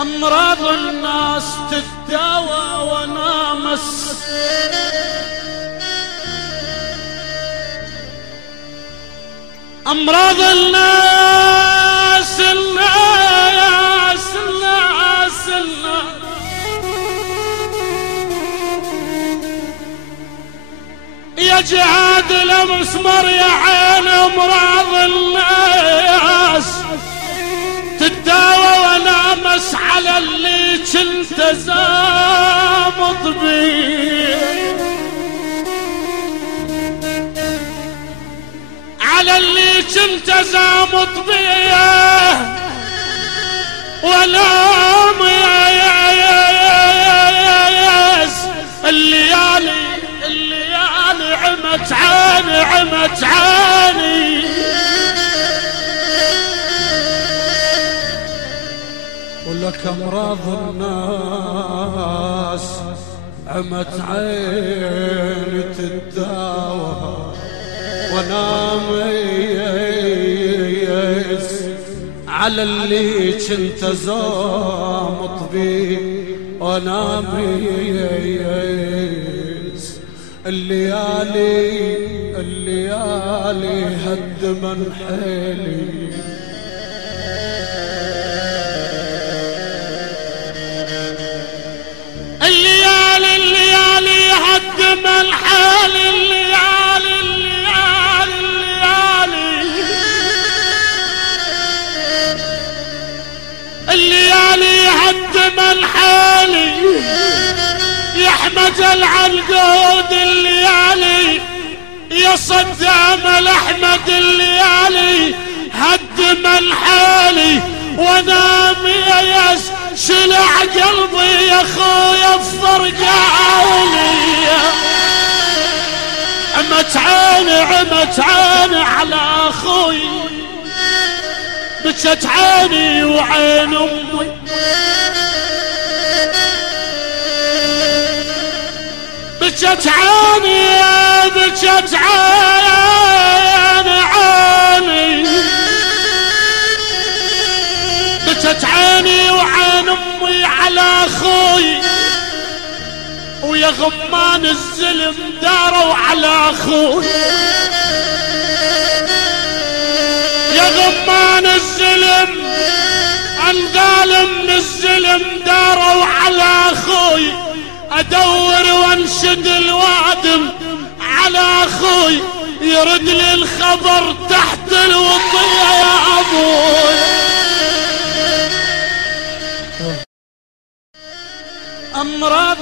أمراض الناس تداوى وانا مس، أمراض الناس الناس الناس يا جهاد الأمسمر يا عين، أمراض الناس تداوى وانا مس على اللي كنت زامط بيه، على اللي كنت زامط بيه ونام الليالي عمت عيني عمت عيني، ولك أمراض الناس عمت عيني تداوى ونام على اللي كنت زامط بيه ونام الليالي هد من حيلي، الليالي هد من حيلي، الليالي هد من حالي يحمد العنقود، الليالي يا صدام الأحمد، الليالي هد من حالي ونام يا شلع قلبي يا خويا بفرق عيني، عمت عيني على اخوي، بكت عيني وعين امي، بكت عيني بكت عيني وعين امي على اخوي، ويا غمان الزلم داروا على اخوي، يا غمان الزلم انقال من الزلم داروا على اخوي، ادور وانشد الوادم على اخوي، يرد لي الخبر تحت الوطية يا ابوي، أمراض